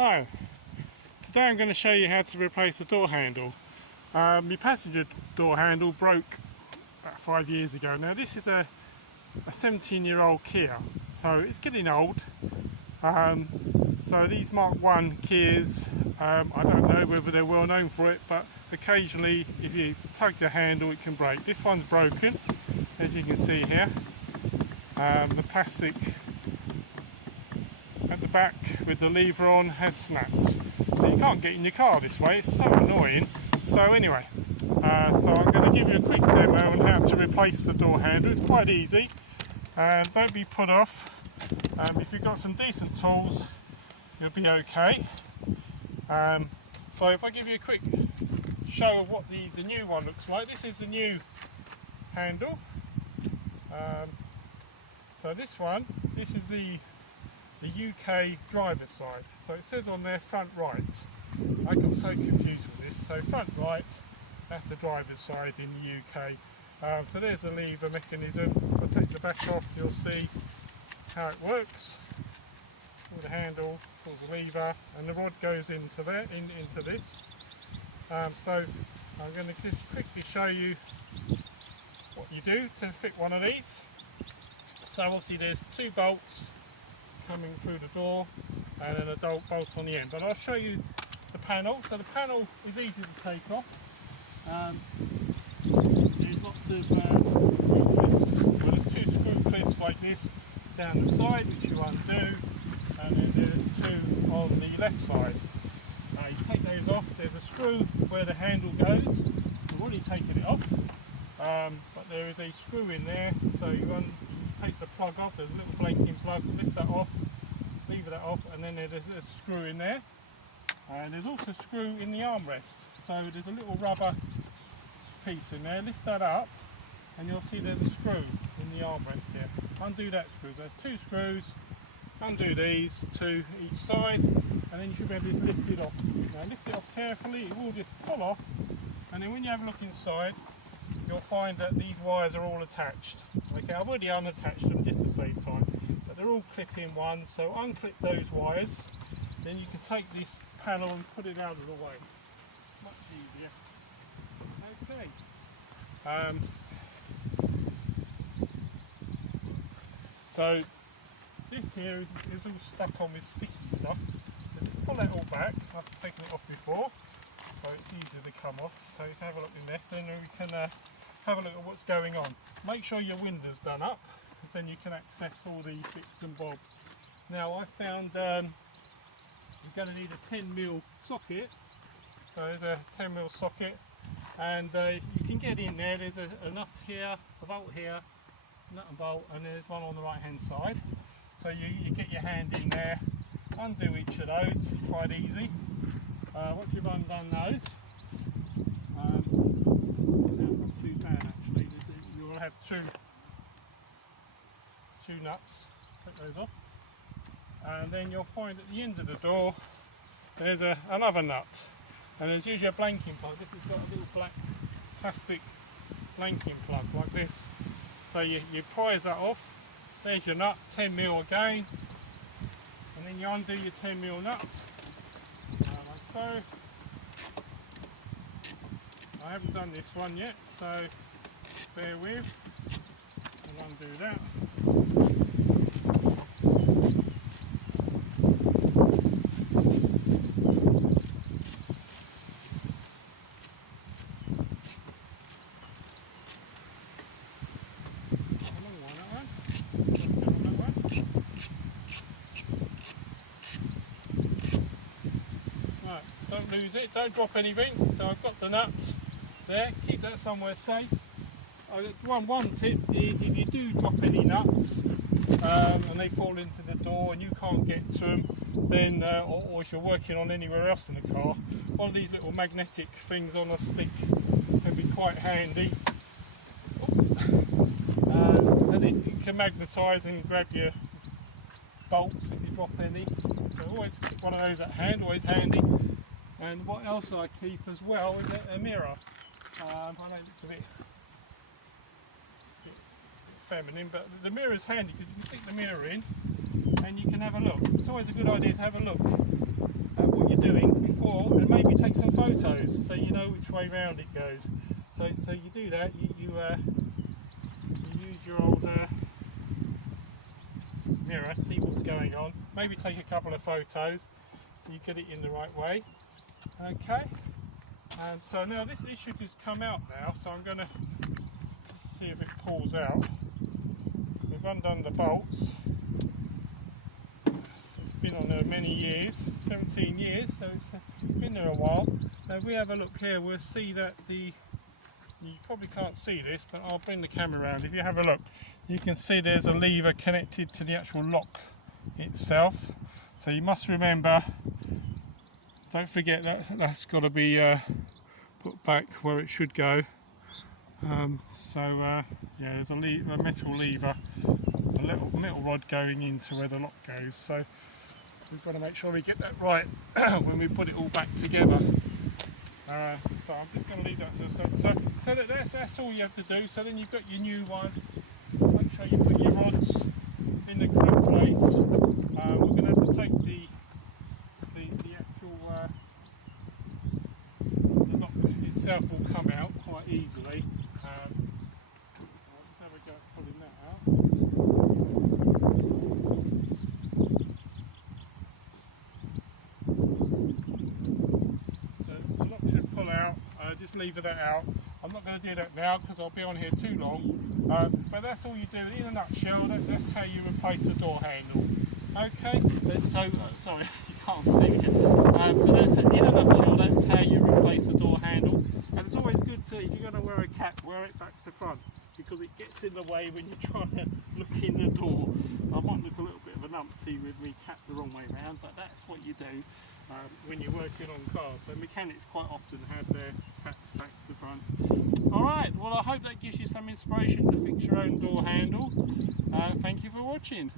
Hi, today I'm going to show you how to replace a door handle. My passenger door handle broke about 5 years ago. Now this is a 17-year-old Kia, so it's getting old. So these Mark 1 Kias, I don't know whether they're well known for it, but occasionally if you tug the handle it can break. This one's broken, as you can see here. The plastic at the back with the lever on has snapped, so you can't get in your car this way. It's so annoying. So anyway, so I'm going to give you a quick demo on how to replace the door handle. It's quite easy, and don't be put off. If you've got some decent tools you'll be okay. So if I give you a quick show of what the new one looks like. This is the new handle. So this is the UK driver's side. So it says on there front right. I got so confused with this. So front right, that's the driver's side in the UK. So there's the lever mechanism. If I take the back off, you'll see how it works. Pull the handle, pull the lever, and the rod goes into there, into this. So I'm going to just quickly show you what you do to fit one of these. So obviously there's two bolts coming through the door and then a bolt on the end, but I'll show you the panel. So the panel is easy to take off. There's lots of screw clips. Well, there's two screw clips like this down the side which you undo, and then there's two on the left side. You take those off. There's a screw where the handle goes. I've already taken it off, but there is a screw in there, so you take the plug off. There's a little blanking plug, lift that off, leave that off, and then there's a screw in there. And there's also a screw in the armrest, so there's a little rubber piece in there. Lift that up and you'll see there's a screw in the armrest here. Undo that screw. So there's two screws, undo these, two each side, and then you should be able to lift it off. Now lift it off carefully, it will just pull off, and then when you have a look inside you'll find that these wires are all attached. Okay, I've already unattached them just to save time, but they're all clip-in ones, so unclip those wires, then you can take this panel and put it out of the way. Much easier. Okay. So this here is all stuck on with sticky stuff. So just pull that all back. I've taken it off before, so it's easier to come off. So you can have a look in there, then we can have a look at what's going on. Make sure your window's done up, because then you can access all these bits and bobs. Now I found you're going to need a 10mm socket. So there's a 10mm socket, and you can get in there. There's a nut here, a bolt here, nut and bolt, and there's one on the right hand side. So you get your hand in there, undo each of those, quite easy. Once you've undone those, that's not too bad actually. You'll have two nuts. Take those off, and then you'll find at the end of the door there's another nut, and there's usually a blanking plug. This has got a little black plastic blanking plug like this. So you prise that off. There's your nut, 10mm again, and then you undo your 10mm nuts like so. I haven't done this one yet, so bear with. I'll undo that. Right, don't lose it, don't drop anything. So I've got the nuts there, keep that somewhere safe. One tip is if you do drop any nuts and they fall into the door and you can't get to them, then or if you're working on anywhere else in the car, one of these little magnetic things on a stick can be quite handy. As you can magnetise and grab your bolts if you drop any. So always keep one of those at hand, always handy. And what else I keep as well is a mirror. I know it's a bit feminine, but the mirror is handy because you can stick the mirror in and you can have a look. It's always a good idea to have a look what you're doing before, and maybe take some photos so you know which way round it goes. So you do that. You use your old mirror, see what's going on. Maybe take a couple of photos so you get it in the right way. Okay. And so now this should just come out now. So I'm going to see if it pulls out. We've undone the bolts. It's been on there many years, 17 years, so it's been there a while. Now if we have a look here, we'll see that you probably can't see this, but I'll bring the camera around. If you have a look, you can see there's a lever connected to the actual lock itself. So you must remember, don't forget that's got to be put back where it should go. Yeah, there's a metal lever, a little metal rod going into where the lock goes. So we've got to make sure we get that right when we put it all back together. So I'm just going to leave that to a second. So that's all you have to do. So then you've got your new one. Make sure you put your rods in the correct place. We're going to have to take the actual the lock itself will come out quite easily. I'll just have a go at pulling that out. So the lock should pull out. Just lever that out. I'm not going to do that now because I'll be on here too long. But that's all you do in a nutshell. That's how you replace the door handle. Okay. So sorry, you can't see it. So that's in a nutshell. That's how you replace the door handle. And it's always good to, if you're going to wear a cap, wear it back to front because it gets in the way when you're trying to look in the door. I might look a little bit of a numpty with me cap the wrong way around, but that's what you do when you're working on cars. So mechanics quite often have their caps back to front. Alright, well I hope that gives you some inspiration to fix your own door handle. Thank you for watching.